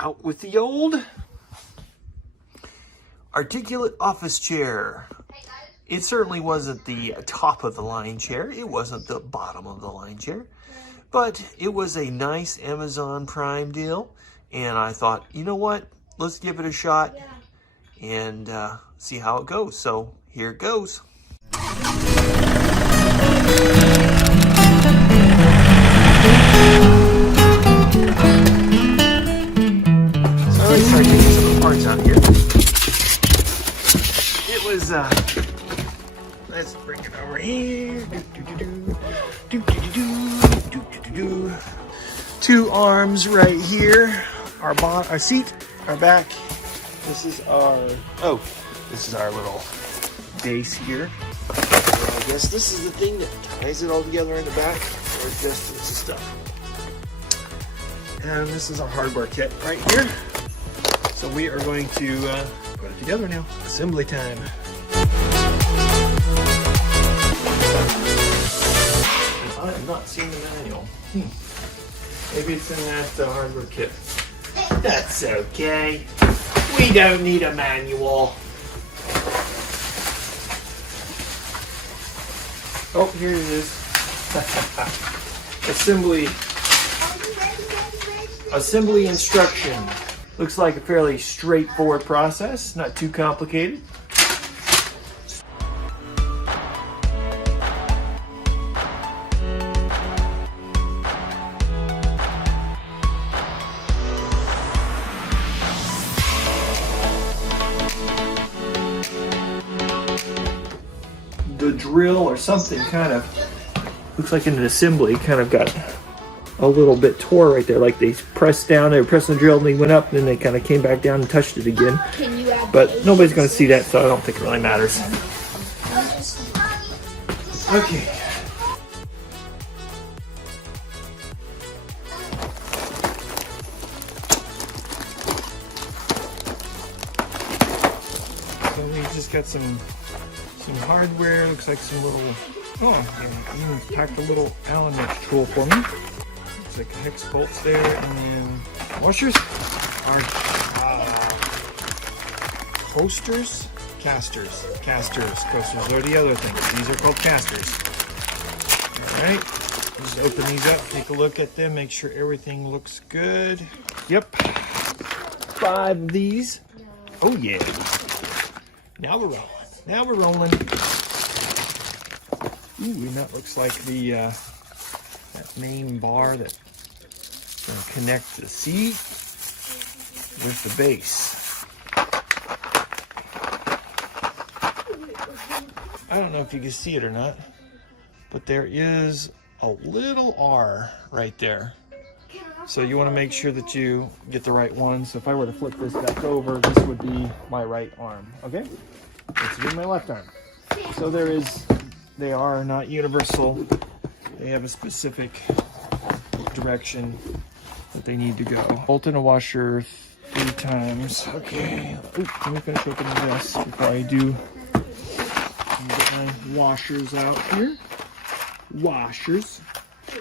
out with the old articulate office chair. It certainly wasn't the top of the line chair. It wasn't the bottom of the line chair. But it was a nice Amazon Prime deal. And I thought, you know what? Let's give it a shot and see how it goes. So here it goes. So let's start getting some of the parts out here. It was, let's bring it over here. Two arms right here. Our seat, our back. This is our, this is our little base here. So I guess this is the thing that ties it all together in the back, or just it's stuff. And this is our hardware kit right here. So we are going to put it together now. Assembly time. I am not seeing the manual. Maybe it's in that hardware kit. That's okay. We don't need a manual. Oh, here it is. Assembly instruction. Looks like a fairly straightforward process, not too complicated. The drill or something kind of looks like an assembly kind of got a little bit tore right there, like they pressed down, they were pressing the drill and they went up and then they kind of came back down and touched it again. But nobody's going to see that, so I don't think it really matters. Okay. So we just got some hardware, looks like some little, even packed a little Allen wrench tool for me. Looks like hex bolts there, and then washers are coasters, casters, coasters are the other things. These are called casters. All right, just open these up, take a look at them, make sure everything looks good. Yep, 5 of these. Oh yeah, now we're rolling. Now we're rolling. Ooh, and that looks like the that main bar that's going to connect the seat with the base. I don't know if you can see it or not, but there is a little R right there. So you want to make sure that you get the right one. So if I were to flip this back over, this would be my right arm. Okay? This would be my left arm. So they are not universal. They have a specific direction that they need to go. Bolt in a washer 3 times. Okay. Ooh, let me finish opening this before I do. Get my washers out here. Washers.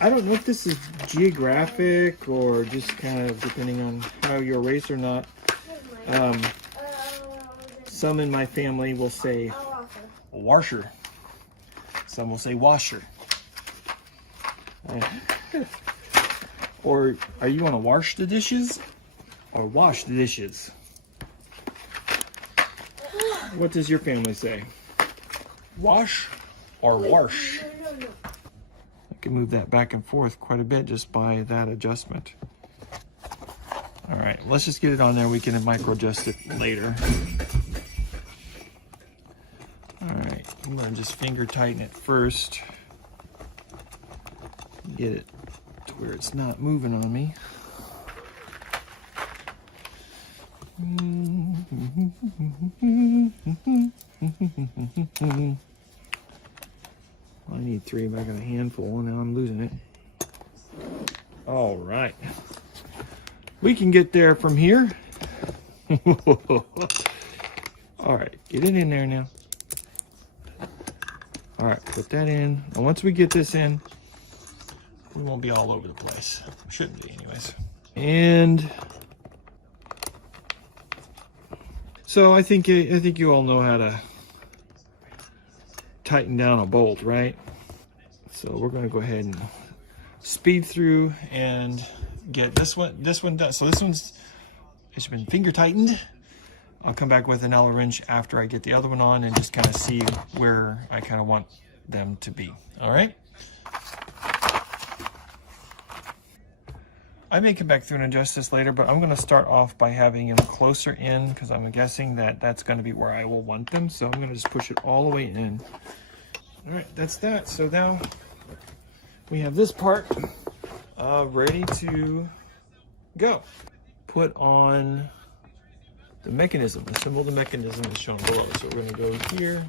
I don't know if this is geographic or just kind of depending on how you're raised or not. Some in my family will say washer. Some will say washer. Or are you going to wash the dishes or wash the dishes? What does your family say? Wash or wash? I can move that back and forth quite a bit just by that adjustment. All right, let's just get it on there. We can micro adjust it later. All right, I'm gonna just finger tighten it first. Get it to where it's not moving on me. I need 3, but I got a handful and now I'm losing it. All right. We can get there from here. All right, get it in there now. All right, put that in. And once we get this in, we won't be all over the place. Shouldn't be anyways. And So I think you all know how to tighten down a bolt, right? So we're going to go ahead and speed through and get this one done. So it's been finger tightened. I'll come back with an Allen wrench after I get the other one on and just kind of see where I kind of want them to be. All right. I may come back through and adjust this later, but I'm going to start off by having them closer in because I'm guessing that that's going to be where I will want them. So I'm going to just push it all the way in. All right, that's that. So now we have this part ready to go. Put on the mechanism, assemble the mechanism as shown below. So we're going to go here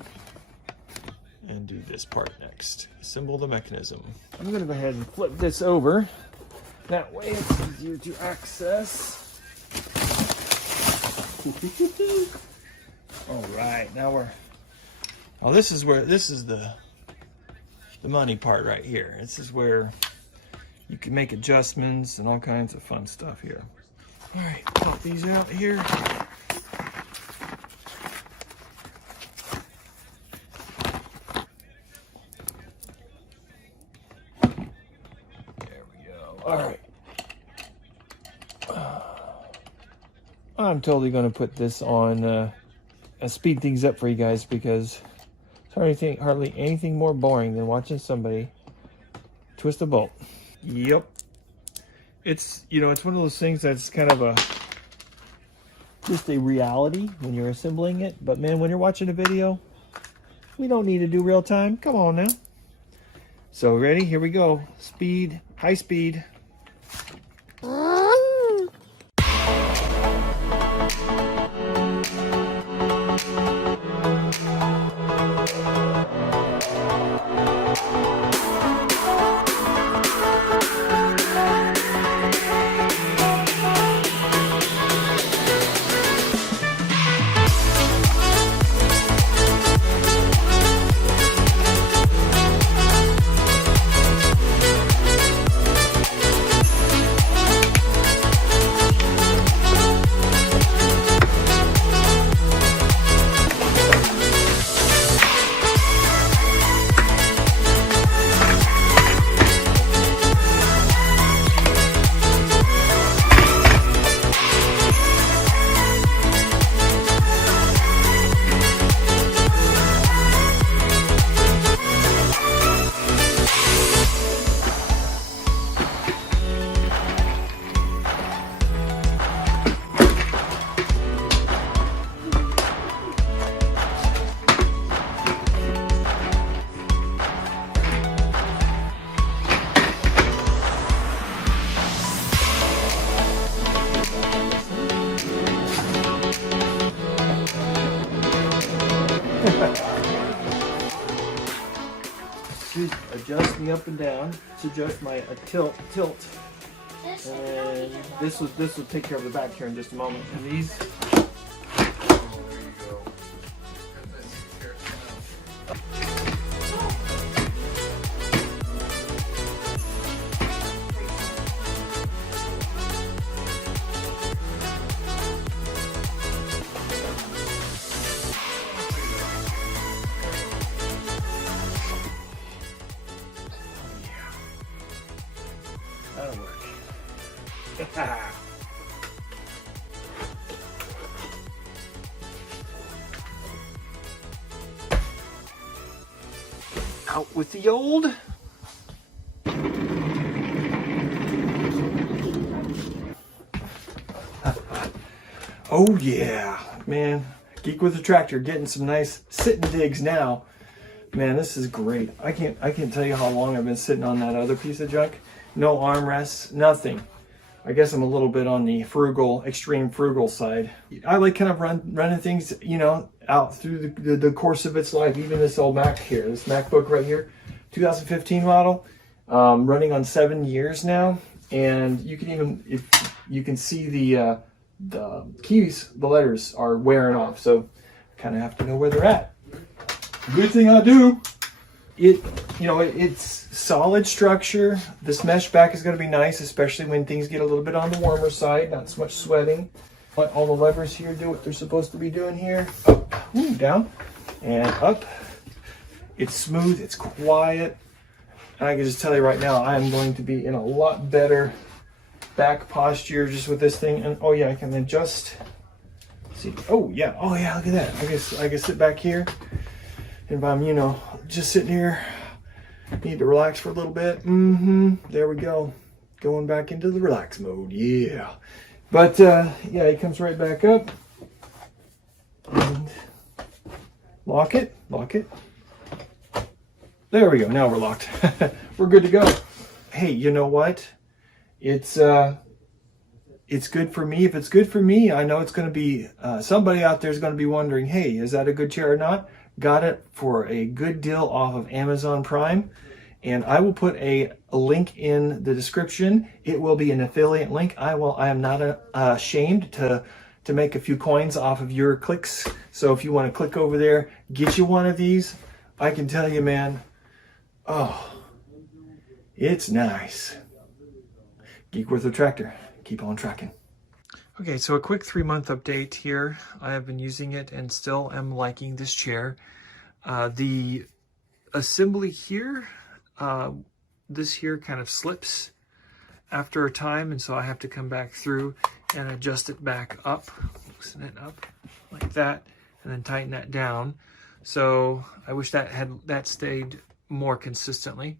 and do this part next. Assemble the mechanism. I'm going to go ahead and flip this over. That way it's easier to access. All right, now this is the money part right here. This is where you can make adjustments and all kinds of fun stuff here. All right, pop these out here. All right. I'm totally going to put this on and speed things up for you guys because it's hardly anything more boring than watching somebody twist a bolt. Yep. It's one of those things that's kind of just a reality when you're assembling it. But man, when you're watching a video, we don't need to do real time. Come on now. So ready? Here we go. Speed, high speed. Adjust me up and down. To adjust my tilt, and this will take care of the back here in just a moment. And these. That'll work. Out with the old. Oh yeah, man. Geek with the Tractor getting some nice sitting digs now. Man, this is great. I can't tell you how long I've been sitting on that other piece of junk. No armrests, nothing. I guess I'm a little bit on the extreme frugal side. I like kind of running things, out through the course of its life. Even this old Mac here, this MacBook right here, 2015 model, running on 7 years now. And you can even, if you can see the keys, the letters are wearing off. So I kind of have to know where they're at. Good thing I do. It's solid structure. This mesh back is going to be nice, especially when things get a little bit on the warmer side, not so much sweating. Let all the levers here do what they're supposed to be doing here. Up, down, and up. It's smooth, it's quiet. And I can just tell you right now, I am going to be in a lot better back posture just with this thing. And oh yeah, I can adjust. See, oh yeah, look at that. I can sit back here. And if I'm, you know, just sitting here, need to relax for a little bit. There we go. Going back into the relax mode, yeah. But yeah, it comes right back up. And lock it. There we go, now we're locked. We're good to go. Hey, you know what? It's good for me. If it's good for me, I know it's gonna be, somebody out there is gonna be wondering, hey, is that a good chair or not? Got it for a good deal off of Amazon Prime. And I will put a link in the description. It will be an affiliate link. I am not ashamed to make a few coins off of your clicks. So if you want to click over there, get you one of these. I can tell you, man, oh, it's nice. Geek Worth of Tractor, keep on tracking. Okay, so a quick 3-month update here. I have been using it and still am liking this chair. The assembly here, this here kind of slips after a time, and so I have to come back through and adjust it back up, loosen it up like that, and then tighten that down. So I wish that stayed more consistently.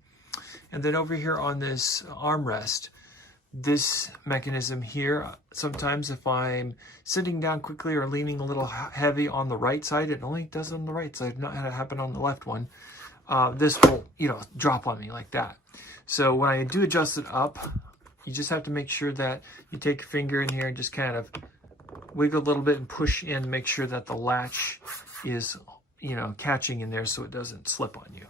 And then over here on this armrest, this mechanism here, sometimes if I'm sitting down quickly or leaning a little heavy on the right side, it only does on the right side, not had it happen on the left one. This will, you know, drop on me like that. So when I do adjust it up, you just have to make sure that you take your finger in here and just kind of wiggle a little bit and push in, make sure that the latch is, you know, catching in there so it doesn't slip on you.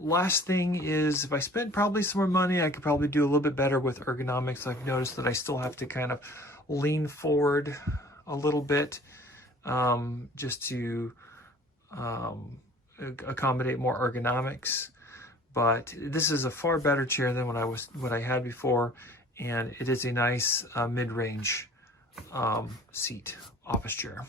Last thing is, if I spend probably some more money, I could probably do a little bit better with ergonomics. I've noticed that I still have to kind of lean forward a little bit, just to accommodate more ergonomics. But this is a far better chair than what I had before, and it is a nice mid-range seat office chair.